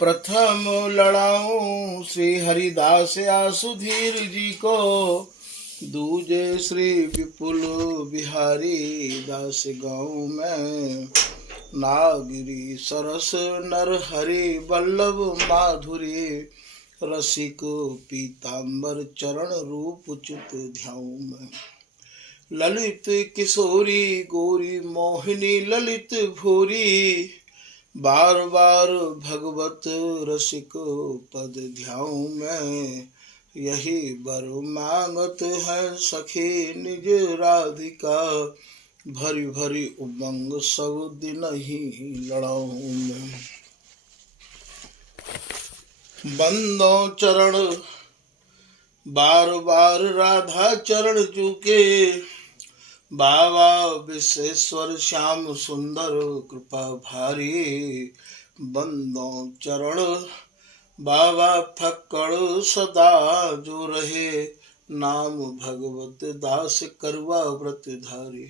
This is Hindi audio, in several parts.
प्रथम लड़ाऊं श्री हरिदास आसुधीर जी को, दूजे श्री विपुल बिहारी दास गाँव में। नागिरी सरस नर हरि वल्लभ माधुरी, रसिक पीताम्बर चरण रूप चित ध्याऊं में। ललित किशोरी गोरी मोहिनी ललित भूरी, बार बार भगवत रसिक पद ध्याऊं मैं। यही बर मांगत है सखी निज राधिका, भरी भरी उमंग सब दिन ही लड़ाऊं मैं। बंदो चरण बार बार राधा चरण चूके, बाबा विश्वेश्वर श्याम सुंदर कृपा भारी। बंदों चरण बाबा फक्कड़ सदा जो रहे, नाम भगवत दास करवा व्रत धारी।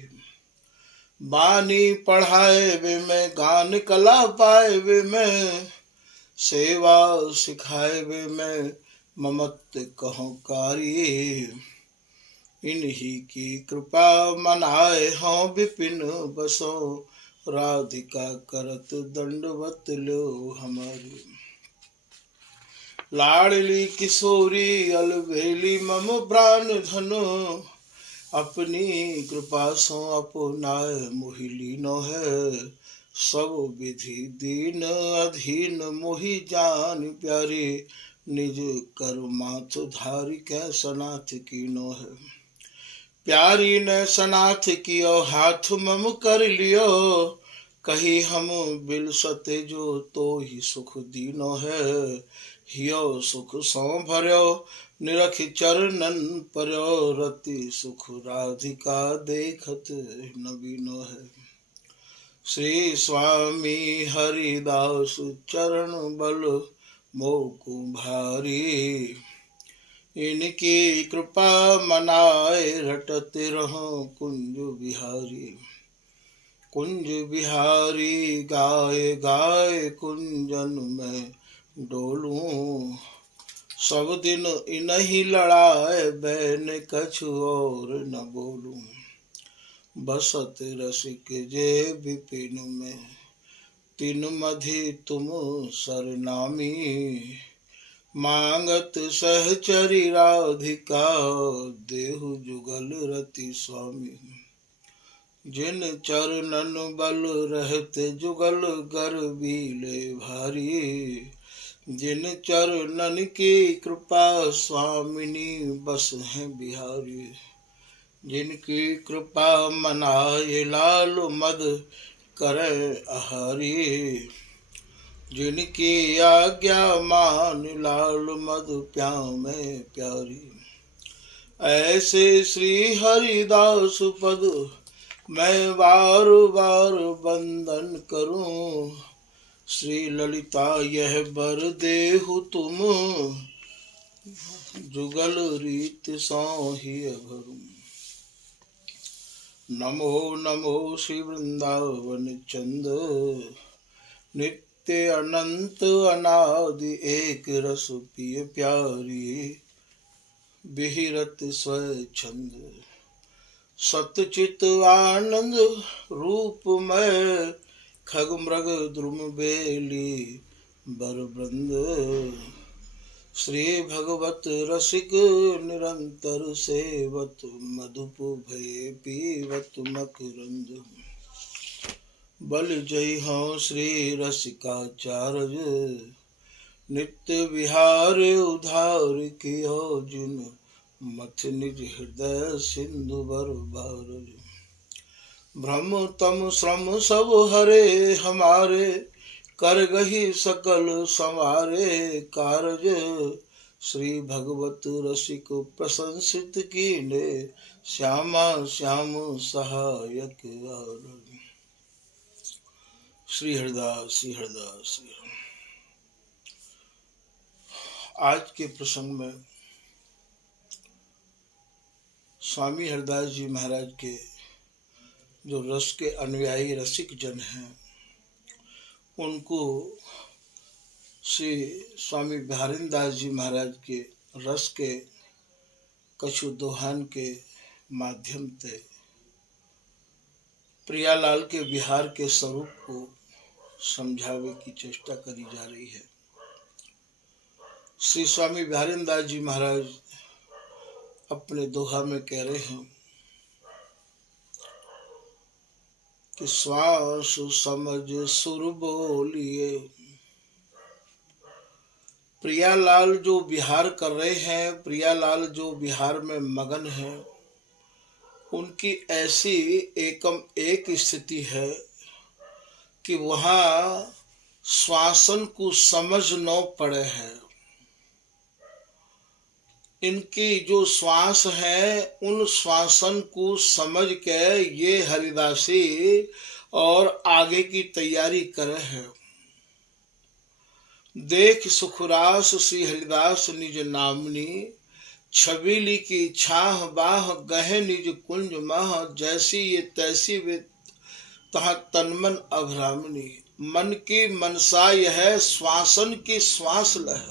बानी पढ़ाए वे में गान कला पाए वे में, सेवा सिखाए वे में ममत कहो कारी। इन्हीं की कृपा मनाए हों विपिन बसो, राधिका करत दंडवत लो हमारी। लाडली किशोरी अलबेली मम प्राण धनो, अपनी कृपा सो अपनाए मोहि लीनो है। सब विधि दीन अधीन मोहि जान प्यारी, निज कर माथ धारी कै सनाथ कीनो है। प्यारी ने सनाथ कियो हाथ मम कर लियो, कही हम बिल सते जो तो ही सुख दीनो है। हियो सुख सो भर्यो निरख चरणन पर्यो, रति सुख राधिका देखत नवीनो है। श्री स्वामी हरिदास चरण बल मोकु भारी, इनकी कृपा मनाए रटते रहो कुंज बिहारी। कुंज बिहारी गाए गाए कुंजन में डोलूं, सब दिन इन्हीं लड़ाए बैन कछु और न बोलूं। बसत रसिक जे विपिन में, तीन मधि तुम सरनामी। मांगत सहचरी राधिका, देहु जुगल रति स्वामी। जिन चरणन बल रहते जुगल गर बीले भारी, जिन चरणन की कृपा स्वामिनी बस हैं बिहारी। जिनकी कृपा मनाए लाल मद करे आहारी, जिनकी आज्ञा मान लाल मद प्याव में प्यारी। ऐसे श्री हरिदास पद मैं बार बार वंदन करूं, श्री ललिता यह बर देहु तुम, जुगल रीत सो ही भरूं। नमो नमो श्री वृंदावन चंद, नित्य अनंत अनादि एक रस पिय प्यारी। बिहरत स्वच्छंद सतचित आनंद रूप में, खग मृग द्रुम बेली बर वृंद। श्री भगवत रसिक निरंतर सेवत, मधुप भय पीवत मकरंद। बल जय हो श्री रसिकाचार्य, नित्य विहार उधार कियो जिन, मथ निज हृदय सिंधु बर बार। भ्रम तम श्रम सब हरे हमारे, कर गही सकल संवारे कारज। श्री भगवत रसिक प्रशंसित कीने, श्यामा श्याम सहायक आर। श्री हरिदास श्री हरिदास श्री। आज के प्रसंग में स्वामी हरिदास जी महाराज के जो रस के अनुयायी रसिक जन हैं, उनको श्री स्वामी बिहारी दास जी महाराज के रस के कछु दोहान के माध्यम से प्रियालाल के बिहार के स्वरूप को समझावे की चेष्टा करी जा रही है। श्री स्वामी बिहारी दास जी महाराज अपने दोहा में कह रहे हैं कि श्वास समझ सुर बोलिए। प्रियालाल जो विहार कर रहे हैं, प्रियालाल जो विहार में मगन हैं, उनकी ऐसी एकम एक स्थिति है कि वहाँ श्वासन को समझ न पड़े है। इनकी जो श्वास है उन श्वासन को समझ के ये हरिदासी और आगे की तैयारी करे हैं। देख सुखरास श्री हरिदास निज नामनी, छबीली की छाह बाह गहे निज कुंज माह, जैसी ये तैसी वे तहा तनमन अभ्रामनी। मन की मनसा यह श्वासन की श्वास लह,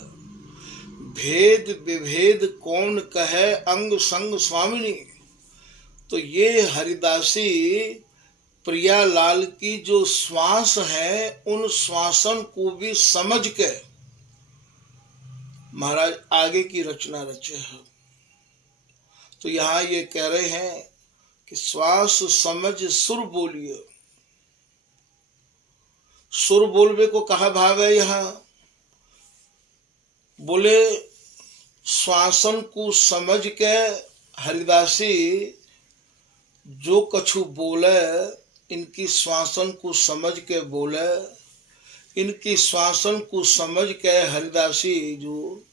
भेद विभेद कौन कहे अंग संग स्वामिनी। तो ये हरिदासी प्रियालाल की जो श्वास है उन श्वासन को भी समझ के महाराज आगे की रचना रचे है। तो यहाँ ये कह रहे हैं कि श्वास समझ सुर बोलिए। सुर बोलवे को कहा भाव है यहाँ, बोले श्वासन को समझ के हरिदासी जो कछु बोले, इनकी श्वासन को समझ के बोले, इनकी श्वासन को समझ के हरिदासी जो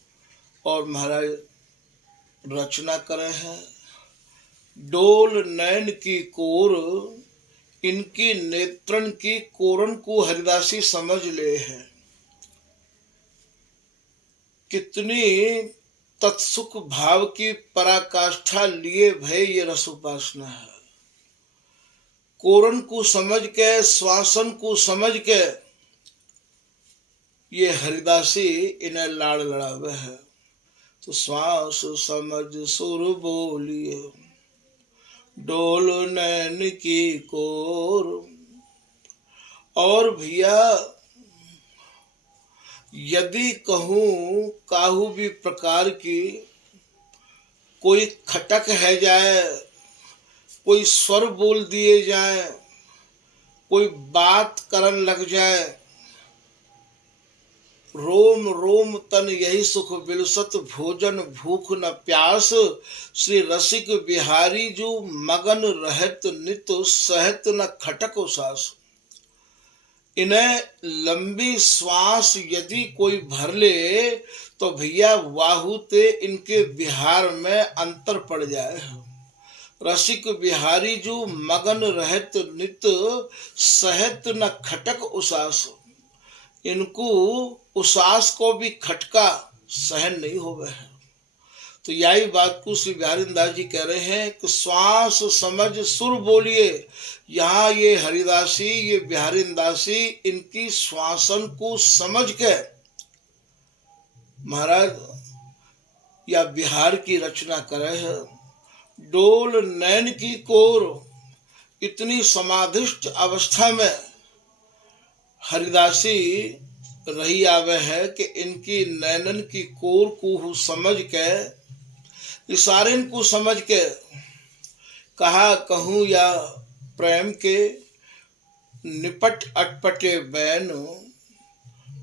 और महाराज रचना करे हैं। डोल नैन की कोर, इनकी नेत्रन की कोरन को हरिदासी समझ ले है। कितनी तत्सुख भाव की पराकाष्ठा लिए भय ये रस उपासना है। कोरन को समझ के, श्वासन को समझ के ये हरिदासी इन्हें लाड़ लड़ावे है। तो श्वास समझ सुर बोलिए, डोल नैन की कोर। और भैया यदि कहूँ काहू भी प्रकार की कोई खटक है जाए, कोई स्वर बोल दिए जाए, कोई बात करन लग जाए, रोम रोम तन यही सुख बिलसत, भोजन भूख न प्यास। श्री रसिक बिहारी जो मगन रहत नित, सहत न खटक उसास। इन्हें लंबी श्वास यदि कोई भर ले तो भैया वाहु ते इनके बिहार में अंतर पड़ जाए। रसिक बिहारी जो मगन रहत नित, सहत न खटक उसास। इनको उसास को भी खटका सहन नहीं हो गए। तो यही बात को श्री बिहारी दास जी कह रहे हैं कि श्वास समझ सुर बोलिए। यहाँ ये हरिदासी, ये बिहारी दासी इनकी श्वासन को समझ के महाराज या बिहार की रचना करे है। डोल नैन की कोर, इतनी समाधिष्ट अवस्था में हरिदासी रही आवे है कि इनकी नैनन की कोर को समझ के, इशारे को समझ के कहा कहूँ या प्रेम के निपट अटपटे बैन।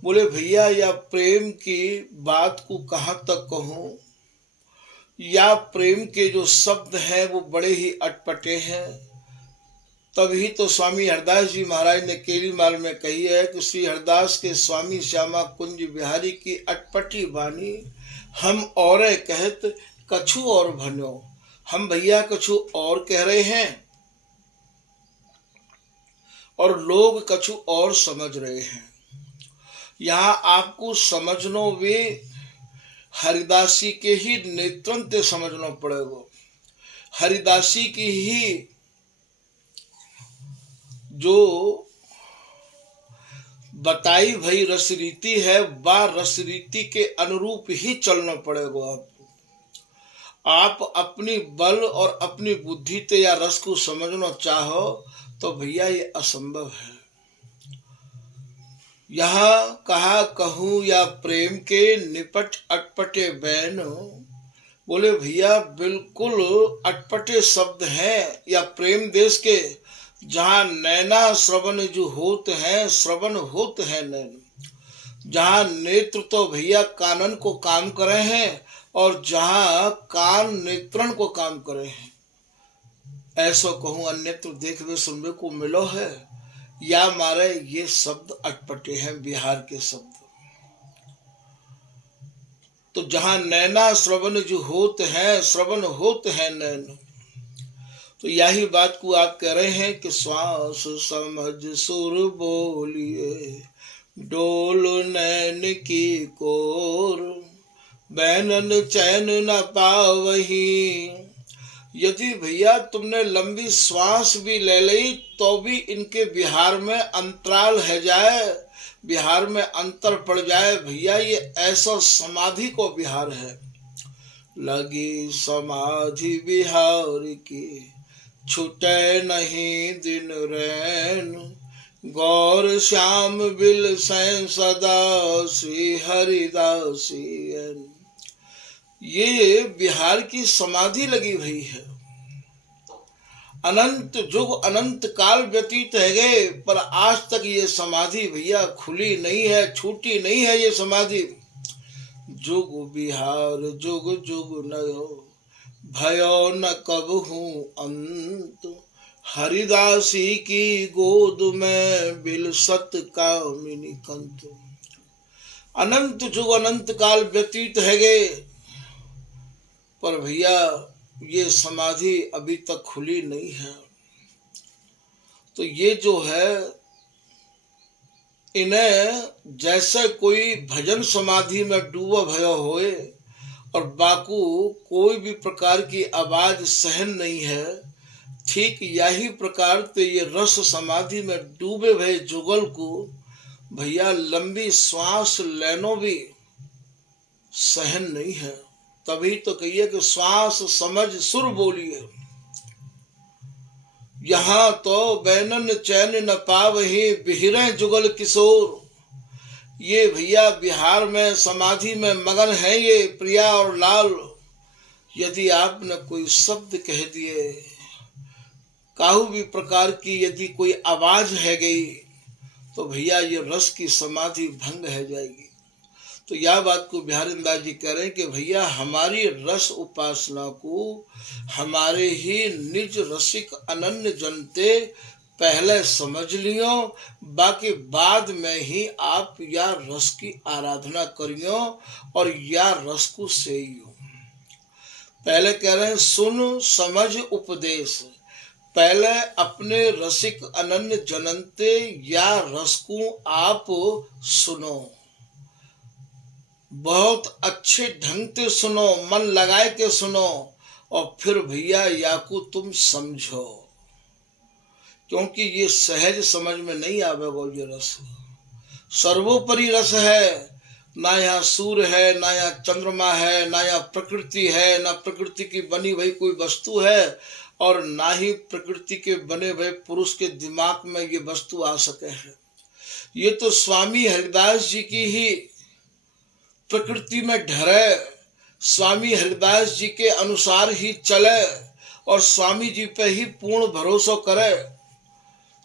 बोले भैया या प्रेम की बात को कहाँ तक कहूँ, या प्रेम के जो शब्द हैं वो बड़े ही अटपटे हैं। तभी तो स्वामी हरदास जी महाराज ने केलीमाल में कही है कि श्री हरदास के स्वामी श्यामा कुंज बिहारी की अटपटी वाणी, हम और कहत कछु और भन्यो। हम भैया कछु और कह रहे हैं और लोग कछु और समझ रहे हैं। यहाँ आपको समझनो वे हरिदासी के ही नेतृत्व समझना पड़ेगा। हरिदासी की ही जो बताई भई रस रीति है, बा रस रीति के अनुरूप ही चलना पड़ेगा आपको। आप अपनी बल और अपनी बुद्धि से या रस को समझना चाहो तो भैया ये असंभव है। यहाँ कहा कहूँ या प्रेम के निपट अटपटे बैन, बोले भैया बिल्कुल अटपटे शब्द हैं या प्रेम देश के, जहाँ नैना श्रवण जो होते हैं, श्रवण होते हैं नैन, जहाँ नेत्र तो भैया कानन को काम करे हैं और जहाँ कान नेत्रन को काम करे हैं। ऐसा कहूँ अन्यत्र देखवे सुनवे को मिलो है या मारे ये शब्द अटपटे हैं बिहार के शब्द। तो जहाँ नैना श्रवण जो होते हैं, श्रवण होते हैं नैन, तो यही बात को आप कह रहे हैं कि श्वास समझ सुर बोलिए, डोल नैन की कोर, बैनन चैन न पावही। यदि भैया तुमने लंबी श्वास भी ले ली तो भी इनके बिहार में अंतराल है जाए, बिहार में अंतर पड़ जाए भैया, ये ऐसा समाधि को बिहार है। लगी समाधि बिहार की, छूटे नहीं दिन रैन, गौर श्याम बिल सैन सदा श्री हरिदासी। ये बिहार की समाधि लगी हुई है। अनंत युग अनंत काल व्यतीत है गए पर आज तक ये समाधि भैया खुली नहीं है, छूटी नहीं है ये समाधि। जुग बिहार जुग जुग नयो, भयो न कबहू अंत, हरिदासी की गोद में बिल सत कामिनी कंत। अनंत जुग अनंत काल व्यतीत है गए पर भैया ये समाधि अभी तक खुली नहीं है। तो ये जो है इन्हें जैसे कोई भजन समाधि में डूबा भया होए और बाकू कोई भी प्रकार की आवाज सहन नहीं है, ठीक यही प्रकार से ये रस समाधि में डूबे भये जुगल को भैया लंबी श्वास लेनो भी सहन नहीं है। तभी तो कहिए कि श्वास समझ सुर बोलिए। यहाँ तो बैनन चैन न पावही, बिहरे जुगल किशोर। ये भैया बिहार में समाधि में मगन है ये प्रिया और लाल। यदि आपने कोई शब्द कह दिए, काहू भी प्रकार की यदि कोई आवाज है गई तो भैया ये रस की समाधि भंग है जाएगी। तो यह बात को बिहारीदास जी कह रहे हैं कि भैया हमारी रस उपासना को हमारे ही निज रसिक अनन्य जनते पहले समझ लियो, बाकी बाद में ही आप या रस की आराधना करियो और या रस को सेइयो। पहले कह रहे हैं सुन समझ उपदेश, पहले अपने रसिक अनन्य जनते या रस को आप सुनो, बहुत अच्छे ढंग से सुनो, मन लगाए के सुनो और फिर भैया या को तुम समझो, क्योंकि ये सहज समझ में नहीं आवेगा। ये रस सर्वोपरि रस है, ना यहाँ सूर्य है, ना यहाँ चंद्रमा है, ना यहाँ प्रकृति है, ना प्रकृति की बनी हुई कोई वस्तु है और ना ही प्रकृति के बने हुए पुरुष के दिमाग में ये वस्तु आ सके है। ये तो स्वामी हरिदास जी की ही प्रकृति में ढरे, स्वामी हरिदास जी के अनुसार ही चले और स्वामी जी पे ही पूर्ण भरोसा करे।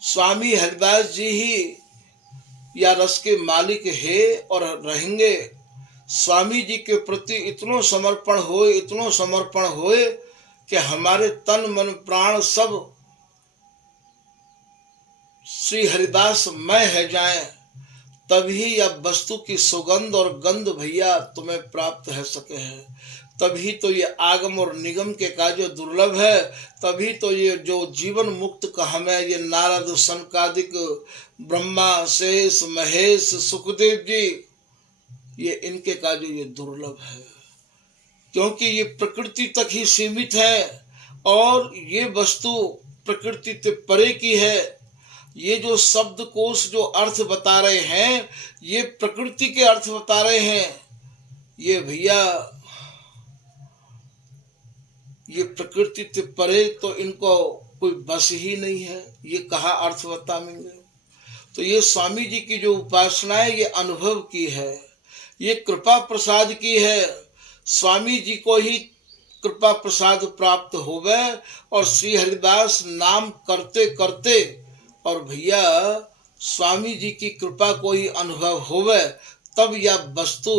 स्वामी हरिदास जी ही या रस के मालिक है और रहेंगे। स्वामी जी के प्रति इतनो समर्पण होए, इतनो समर्पण होए कि हमारे तन मन प्राण सब श्री हरिदास मय है जाए, तभी यह वस्तु की सुगंध और गंध भैया तुम्हें प्राप्त है सके है। तभी तो ये आगम और निगम के कार्य दुर्लभ है, तभी तो ये जो जीवन मुक्त का हमें ये नारद सनकादिक ब्रह्मा शेष महेश सुखदेव जी ये इनके कार्य ये दुर्लभ है, क्योंकि ये प्रकृति तक ही सीमित है और ये वस्तु प्रकृति से परे की है। ये जो शब्दकोश जो अर्थ बता रहे हैं, ये प्रकृति के अर्थ बता रहे हैं। ये भैया ये प्रकृति से परे तो इनको कोई बस ही नहीं है, ये कहा अर्थ बताएंगे। तो ये स्वामी जी की जो उपासना है, ये अनुभव की है, ये कृपा प्रसाद की है। स्वामी जी को ही कृपा प्रसाद प्राप्त होवे और श्री हरिदास नाम करते करते और भैया स्वामी जी की कृपा को ही अनुभव होवे, तब यह वस्तु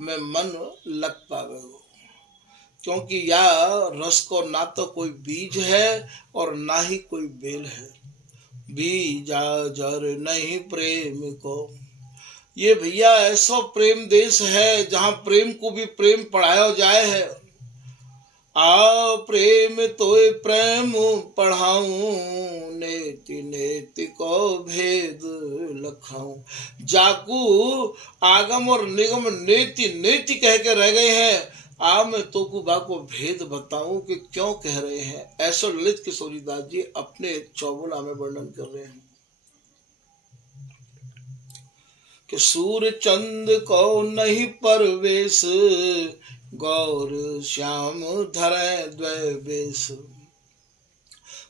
में मन लग पावे हो। क्योंकि या रस को ना तो कोई बीज है और ना ही कोई बेल है। बीजा जर नहीं प्रेम को। ये भैया ऐसा प्रेम देश है जहाँ प्रेम को भी प्रेम पढ़ाया जाए है। आ प्रेम तोय प्रेम पढ़ाऊं, नेति नेति को भेद लखाऊं। जाकू आगम और निगम नेति नेति कह के रह गए हैं, आ मैं तो बा को भेद बताऊं कि क्यों कह रहे हैं। ऐसा ललित किशोरीदास जी अपने चौबुला में वर्णन कर रहे हैं कि सूर्य चंद को नहीं परवेश, गौर श्याम धरे द्वय बेश।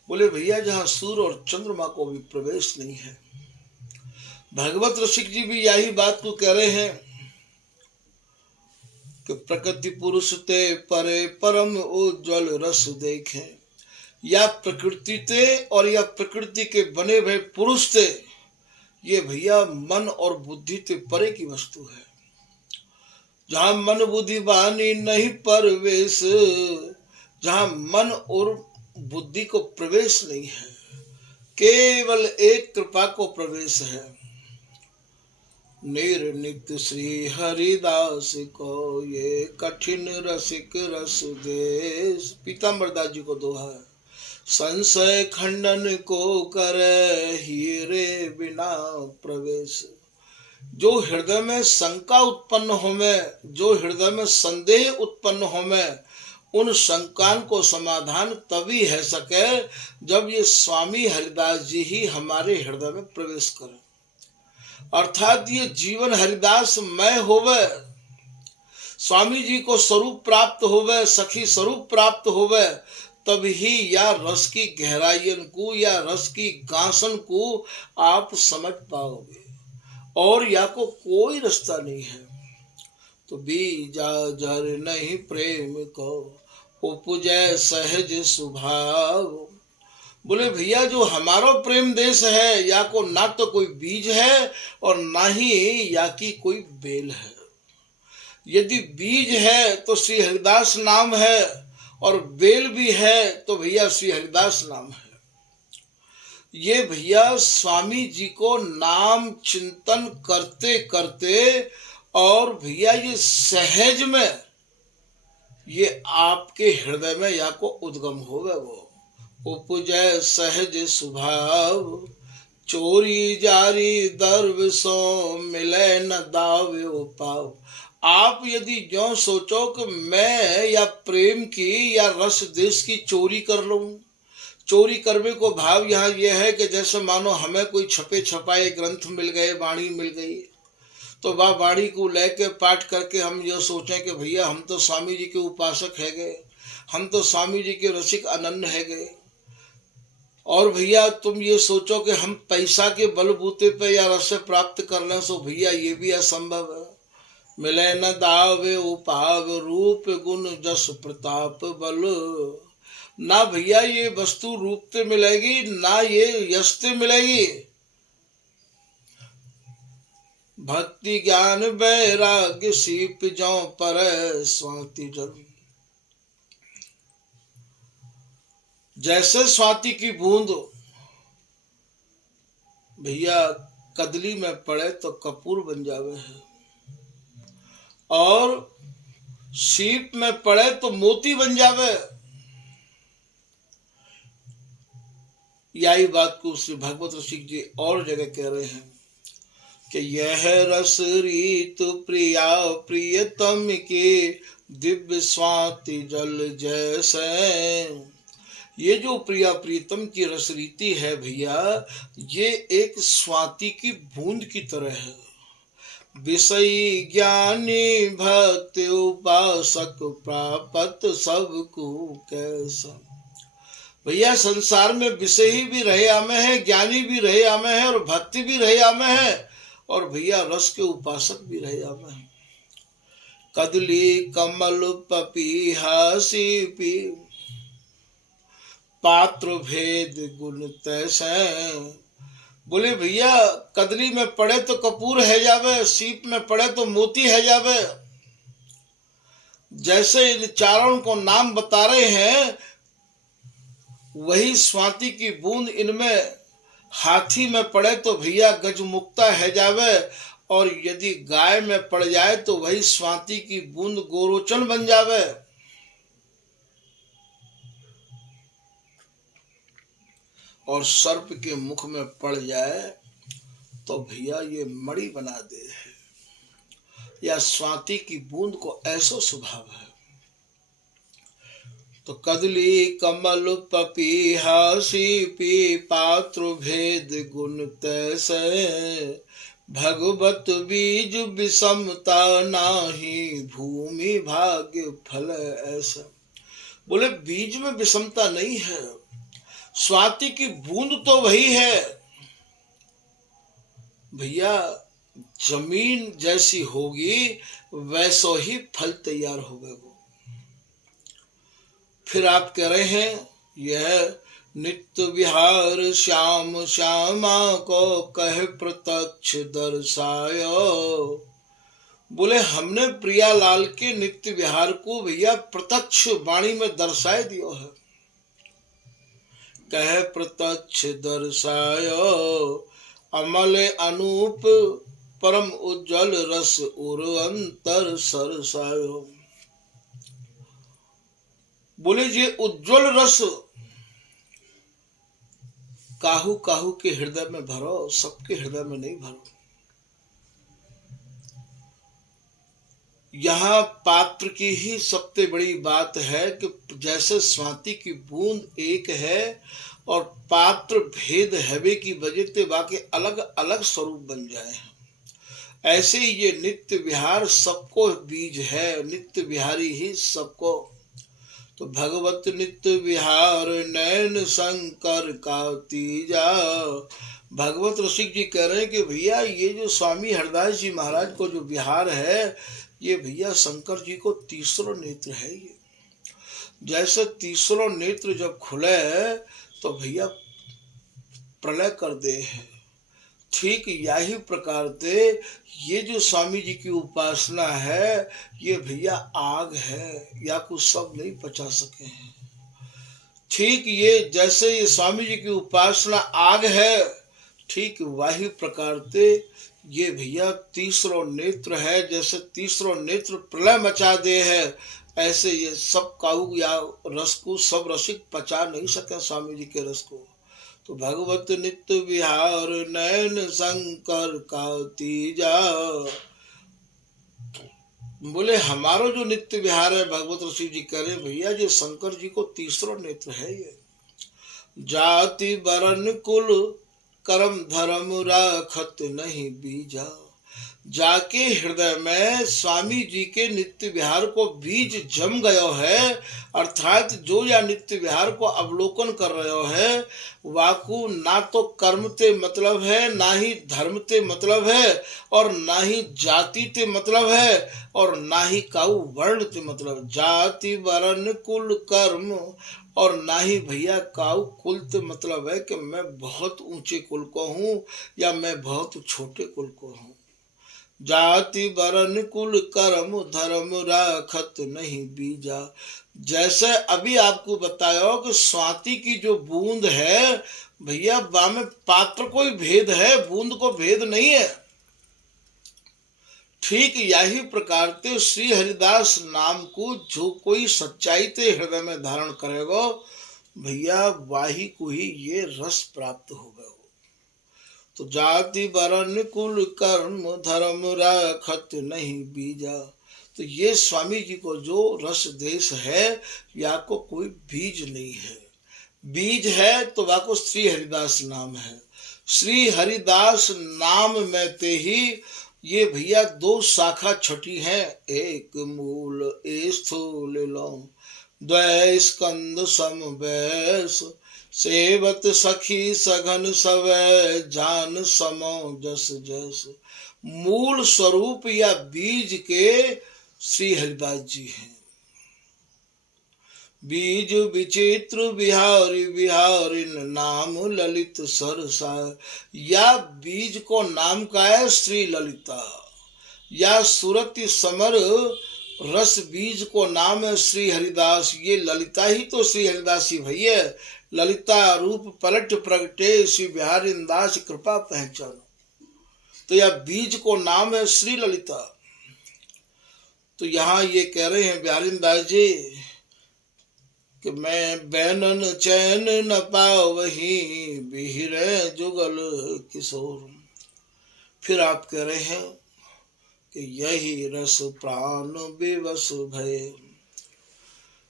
बोले भैया जहाँ सूर्य और चंद्रमा को भी प्रवेश नहीं है। भगवत रसिक जी भी यही बात को कह रहे हैं कि प्रकृति पुरुष ते परे परम उज्ज्वल रस देखें। या प्रकृति ते और या प्रकृति के बने भय पुरुष ते, ये भैया मन और बुद्धि ते परे की वस्तु है। जहाँ मन बुद्धि वाणी नहीं प्रवेश, जहाँ मन और बुद्धि को प्रवेश नहीं है, केवल एक कृपा को प्रवेश है। निर्नित्य श्री हरिदास को ये कठिन रसिक रस देश। पीताम्बरदास जी को दोहा है। संशय खंडन को करे हीरे बिना प्रवेश। जो हृदय में शंका उत्पन्न हो में, जो हृदय में संदेह उत्पन्न हो में, उन शंकान को समाधान तभी है सके जब ये स्वामी हरिदास जी ही हमारे हृदय में प्रवेश करें। अर्थात ये जीवन हरिदास मय होवे, स्वामी जी को स्वरूप प्राप्त होवे, सखी स्वरूप प्राप्त होवे, तब ही या रस की गहराइयन को या रस की गांसन को आप समझ पाओगे, और या को कोई रास्ता नहीं है। तो बीजा जर नहीं प्रेम को उपजय सहज स्वभाव। बोले भैया जो हमारा प्रेम देश है, या को ना तो कोई बीज है और ना ही या की कोई बेल है। यदि बीज है तो श्री हरिदास नाम है, और बेल भी है तो भैया श्री हरिदास नाम है। ये भैया स्वामी जी को नाम चिंतन करते करते और भैया ये सहज में ये आपके हृदय में या को उद्गम होवे। वो उपजय सहज स्वभाव, चोरी जारी दर्व सो मिले न दावे पाव। आप यदि जो सोचो कि मैं या प्रेम की या रस देश की चोरी कर लूं, चोरी करने को भाव यहाँ यह है कि जैसे मानो हमें कोई छपे छपाए ग्रंथ मिल गए, वाणी मिल गई, तो वह वाणी को लेके पाठ करके हम यह सोचें कि भैया हम तो स्वामी जी के उपासक है गए, हम तो स्वामी जी के रसिक अनन्य है गए। और भैया तुम ये सोचो कि हम पैसा के बलबूते पे या रस प्राप्त कर लें, सो भैया ये भी असंभव है। मिले न दावे उपाव, रूप गुण जस प्रताप बल। ना भैया ये वस्तु रूप से मिलेगी, ना ये यश से मिलेगी। भक्ति ज्ञान वैराग्य सीप जौ पर स्वाति जल। जैसे स्वाति की बूंद भैया कदली में पड़े तो कपूर बन जावे है, और सीप में पड़े तो मोती बन जावे। यही बात को श्री भगवत रसिक जी और जगह कह रहे हैं कि यह रस रीत प्रिया प्रियतम के दिव्य स्वाति जल जैसे। ये जो प्रिया प्रीतम की रस रीति है भैया, ये एक स्वाति की बूंद की तरह है। विषयी ज्ञानी भक्त उपासक प्राप्त सबको कैसा। भैया संसार में विषयी भी रहे आमे है, ज्ञानी भी रहे आमे है, और भक्ति भी रहे आमे है, और भैया रस के उपासक भी रहे आमे है। कदली कमल पपीहा सीपी पात्र भेद गुण तैसे। बोले भैया कदली में पड़े तो कपूर है जावे, सीप में पड़े तो मोती है जावे। जैसे इन चारों को नाम बता रहे हैं, वही स्वाति की बूंद इनमें हाथी में पड़े तो भैया गजमुक्ता है जावे, और यदि गाय में पड़ जाए तो वही स्वाति की बूंद गोरोचन बन जावे। और सर्प के मुख में पड़ जाए तो भैया ये मणि बना दे। या स्वाति की बूंद को ऐसा स्वभाव है। तो कदली कमल पपीहा सीपी पात्र भेद गुण तैसे। भगवत बीज विषमता नाही भूमि भाग्य फल ऐसा। बोले बीज में विषमता नहीं है, स्वाति की बूंद तो वही है भैया। जमीन जैसी होगी वैसो ही फल तैयार होगा वो। फिर आप कह रहे हैं यह नित्य विहार श्याम श्यामा को कह प्रत्यक्ष दर्शायो। बोले हमने प्रियालाल के नित्य विहार को भैया प्रत्यक्ष वाणी में दर्शाए दियो है। कह प्रत्यक्ष दर्शायो अमल अनूप परम उज्जवल रस उर अंतर सरसायो। बोले ये उज्जवल रस काहू काहू के हृदय में भरो, सबके हृदय में नहीं भरो। यहाँ पात्र की ही सबसे बड़ी बात है कि जैसे स्वाति की बूंद एक है और पात्र भेद हवे की वजह से बाकी अलग अलग स्वरूप बन जाए, ऐसे ही ये नित्य विहार सबको बीज है, नित्य विहारी ही सबको। तो भगवत नित्य विहार नैन शंकर का तीजा। भगवत रसिक जी कह रहे हैं कि भैया ये जो स्वामी हरदास जी महाराज को जो विहार है, ये भैया शंकर जी को तीसरा नेत्र है। ये जैसे तीसरा नेत्र जब खुले तो भैया प्रलय कर दे है, ठीक यही प्रकार से ये जो स्वामी जी की उपासना है ये भैया आग है, या कुछ सब नहीं पचा सके हैं। ठीक ये जैसे ये स्वामी जी की उपासना आग है, ठीक वही प्रकार से ये भैया तीसरा नेत्र है। जैसे तीसरा नेत्र प्रलय मचा दे है, ऐसे ये सब काऊ या रस को सब रसिक पचा नहीं सके स्वामी जी के रस को। तो भगवत नित्य विहार नैन शंकर का तीजा। बोले हमारा जो नित्य विहार है, भगवत ऋषि जी कह रहे भैया ये शंकर जी को तीसरा नेत्र है। ये जाति वरण कुल कर्म धर्म राखत नहीं बीजा। जाके हृदय में स्वामी जी के नित्य विहार को बीज जम गयो है, अर्थात जो या नित्य विहार को अवलोकन कर रहे है, वाकु ना तो कर्म ते मतलब है, ना ही धर्म ते मतलब है, और ना ही जाति ते मतलब है, और ना ही काऊ वर्ण ते मतलब। जाति वर्ण कुल कर्म और ना ही भैया काऊ कुल ते मतलब है कि मैं बहुत ऊंचे कुल को हूँ या मैं बहुत छोटे कुल को हूँ। जाति वरण कुल कर्म धर्म राखत नहीं बीजा। जैसे अभी आपको बताया कि स्वाति की जो बूंद है भैया, में पात्र कोई भेद है, बूंद को भेद नहीं है। ठीक यही प्रकार से श्री हरिदास नाम को जो कोई सच्चाई से हृदय में धारण करेगा भैया, वाही को ही ये रस प्राप्त होगा। तो जाति वर्ण कुल कर्म धर्म राखत नहीं बीजा। तो ये स्वामी जी को जो रस देश है या को कोई बीज नहीं है, बीज है तो वाको श्री हरिदास नाम है। श्री हरिदास नाम में ते ही ये भैया दो शाखा छठी है, एक मूल ए स्थूल लो द्वय स्कंद समवैस सेवत सखी सघन सवै जान समो जस जस। मूल स्वरूप या बीज के श्री हरिदास जी हैं। बीज विचित्र बिहारी बिहारी नाम ललित सरसा। या बीज को नाम का है श्री ललिता, या सुरति समर रस बीज को नाम है श्री हरिदास। ये ललिता ही तो श्री हरिदास ही भैया। ललिता रूप पलट प्रगटे श्री बिहारी दास कृपा पहचानो। तो यह बीज को नाम है श्री ललिता। तो यहाँ ये कह रहे हैं बिहारी दास जी कि मैं बैनन चैन न पाओ वही बिहरे जुगल किशोर। फिर आप कह रहे हैं कि यही रस प्राण बेबस भय।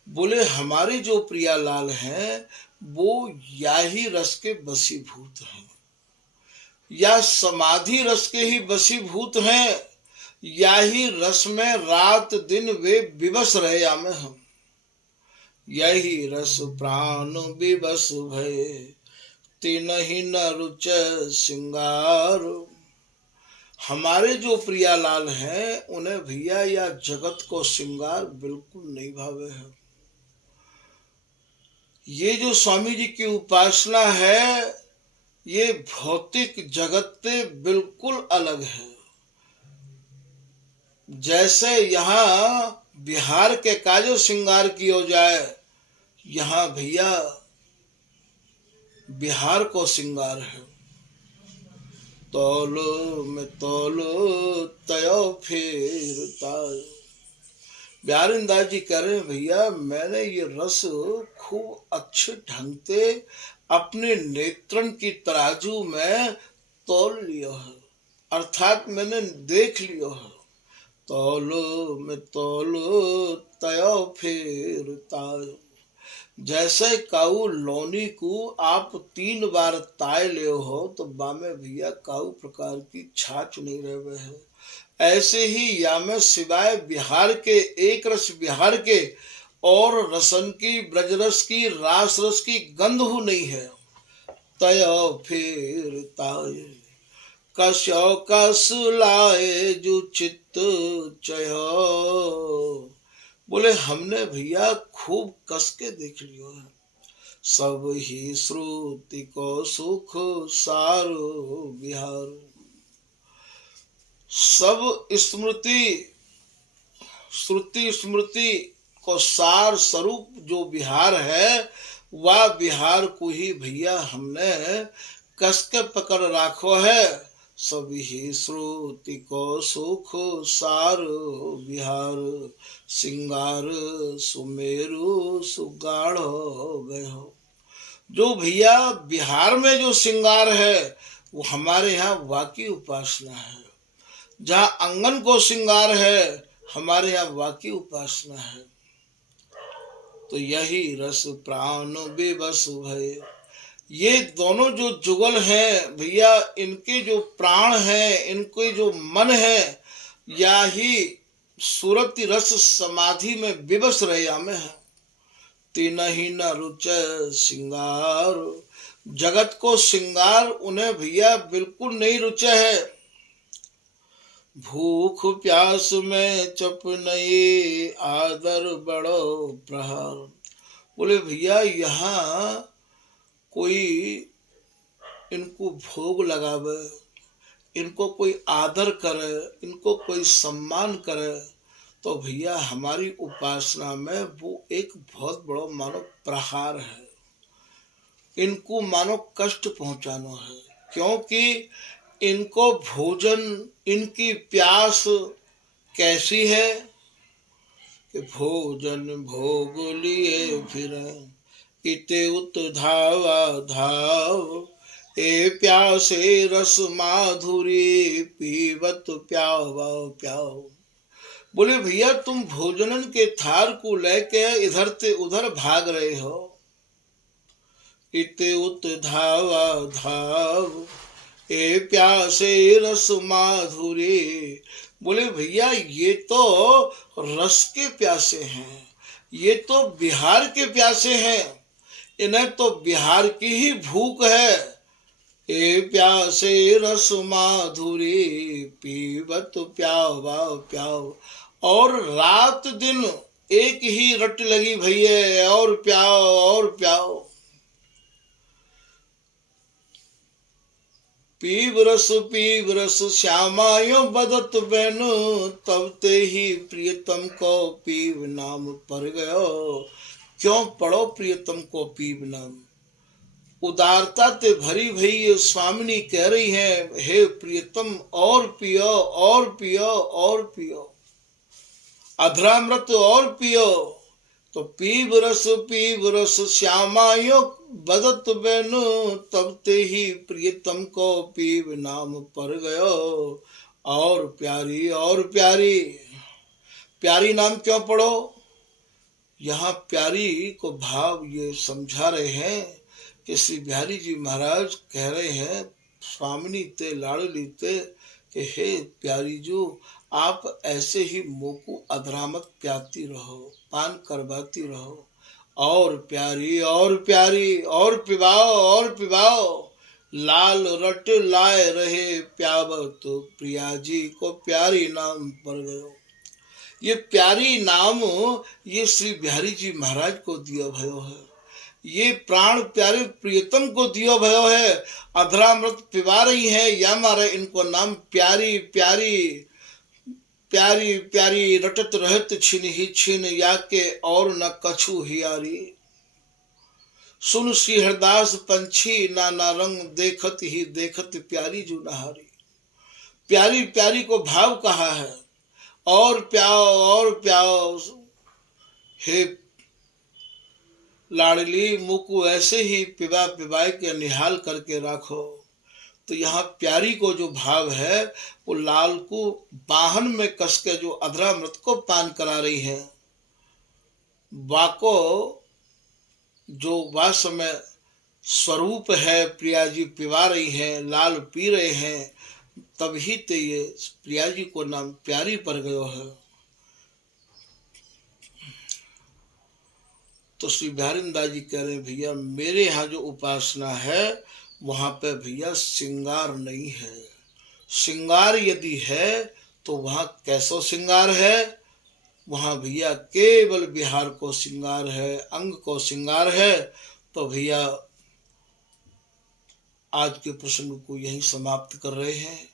बोले हमारे जो प्रियालाल हैं वो या ही रस के बसीभूत हैं, या समाधि रस के ही बसीभूत हैं, या ही रस में रात दिन वे विवश रहे या में हम। यही रस प्राण विवश भय तिनहि न रुच सिंगार। हमारे जो प्रियालाल हैं उन्हें भैया या जगत को श्रृंगार बिल्कुल नहीं भावे है। ये जो स्वामी जी की उपासना है ये भौतिक जगत से बिल्कुल अलग है। जैसे यहाँ बिहार के काजो श्रृंगार किया जाए, यहाँ भैया बिहार को श्रृंगार है। तौलो में तौलो तयो फेरता। बिहारी दास जी कह रहे हैं भैया मैंने ये रस खूब अच्छे ढंग से अपने नेत्रन की तराजू में तौल लिया है, अर्थात मैंने देख लिया है। तौलो में तौलो तयो फेरता। जैसे काऊ लौनी को आप 3 बार ताय ले हो तो बामे भैया काऊ प्रकार की छाछ नहीं रहे है। ऐसे ही या में सिवाय बिहार के एक रस बिहार के और रसन की ब्रजरस की रास रस की गंध नहीं है। तय फिर ताय कस्यो कस लाए जो चित्त चय। बोले हमने भैया खूब कस के देख लियो है। सब ही श्रुति को सुख सारो बिहार। सब श्रुति स्मृति को सार स्वरूप जो बिहार है वह बिहार को ही भैया हमने कस के पकड़ राखो है। सभी श्रुति को सुख सार बिहार सिंगार सुमेरु सुगाढ़ गए हो। जो भैया बिहार में जो श्रृंगार है वो हमारे यहाँ वाकी उपासना है। जहाँ अंगन को श्रृंगार है हमारे यहाँ वाकी उपासना है। तो यही रस प्राण बेबस भय। ये दोनों जो जुगल हैं भैया इनके जो प्राण हैं इनके जो मन है या ही सुरति रस समाधि में विवश रहे हमें है। तिनहि न रुच श्रृंगार। जगत को श्रृंगार उन्हें भैया बिल्कुल नहीं रुचे है। भूख प्यास में चप नहीं आदर बड़ो प्रहार। बोले भैया यहाँ कोई इनको भोग लगावे, इनको कोई आदर करे, इनको कोई सम्मान करे तो भैया हमारी उपासना में वो एक बहुत बड़ा मानो प्रहार है। इनको मानो कष्ट पहुंचाना है। क्योंकि इनको भोजन इनकी प्यास कैसी है कि भोजन भोग लिए फिर इते उत धावा धाव। ए प्यासे रस माधुरी पीवत प्यावा प्याव। बोले भैया तुम भोजनन के थार को लेके इधर से उधर भाग रहे हो। इते उत धावा धाव, ए प्यासे रस माधुरी। बोले भैया ये तो रस के प्यासे हैं, ये तो बिहार के प्यासे हैं, इन्हें तो बिहार की ही भूख है। ए प्यासे रस माधुरी, पीबत प्यावा प्याव। और रात दिन एक ही रट लगी भैया, और प्याओ और प्याओ। पीव रस श्यामायो बदत बैनु, तब ते ही प्रियतम को पीव नाम पर गयो। क्यों पढ़ो प्रियतम को पीव नाम? उदारता ते भरी भई स्वामिनी कह रही है, हे प्रियतम और पियो और पियो और पियो, अधरामृत और पियो। तो पीव रस श्यामायो बदत बैनु, तब ते ही प्रियतम को पीव नाम पर गयो। और प्यारी और प्यारी, प्यारी नाम क्यों पढ़ो? यहाँ प्यारी को भाव ये समझा रहे हैं कि श्री बिहारी जी महाराज कह रहे हैं स्वामिनी ते लाडली ते कि हे प्यारी जो, आप ऐसे ही मोकू अधरामत प्याती रहो, पान करवाती रहो, और प्यारी और प्यारी, और पिबाओ और पिबाओ। लाल रट लाए रहे प्यावत, प्रिया जी को प्यारी नाम पर गयो। ये प्यारी नाम ये श्री बिहारी जी महाराज को दिया भयो है, ये प्राण प्यारे प्रियतम को दियो भयो है। अधरामृत पिबा रही है या मारे इनको नाम प्यारी प्यारी प्यारी प्यारी, रटत रहत छिन ही छिन, या के और न कछु हियारी। सुन श्री हरदास पंछी नाना रंग, देखत ही देखत प्यारी जो नहारी। प्यारी प्यारी को भाव कहा है, और प्याओ और प्याओ। हे लाडली मुकु ऐसे ही पिबा पिबाई के निहाल करके राखो। तो यहाँ प्यारी को जो भाव है वो लाल को बाहन में कस के जो अधरामृत को पान करा रही है, वाको जो वास में स्वरूप है प्रिया जी पिवा रही है, लाल पी रहे हैं, तभी तो ये प्रिया जी को नाम प्यारी पर गयो है। तो श्री बिहारिंदा जी कह रहे हैं भैया मेरे यहाँ जो उपासना है वहां पे भैया श्रृंगार नहीं है। श्रृंगार यदि है तो वहां कैसो श्रृंगार है? वहां भैया केवल बिहार को श्रृंगार है, अंग को श्रृंगार है। तो भैया आज के प्रसंग को यहीं समाप्त कर रहे हैं।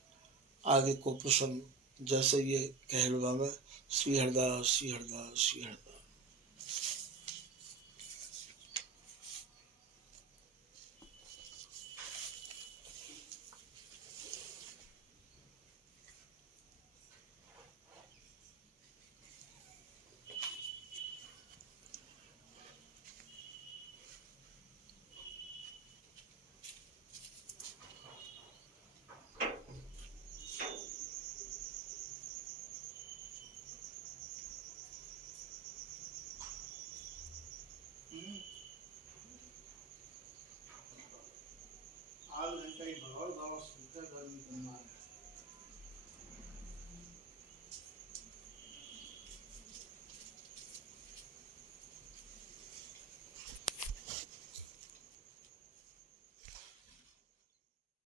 आगे को प्रसंग जैसे ये कहलवा में श्री हरदास श्री हरदास श्री हरदास।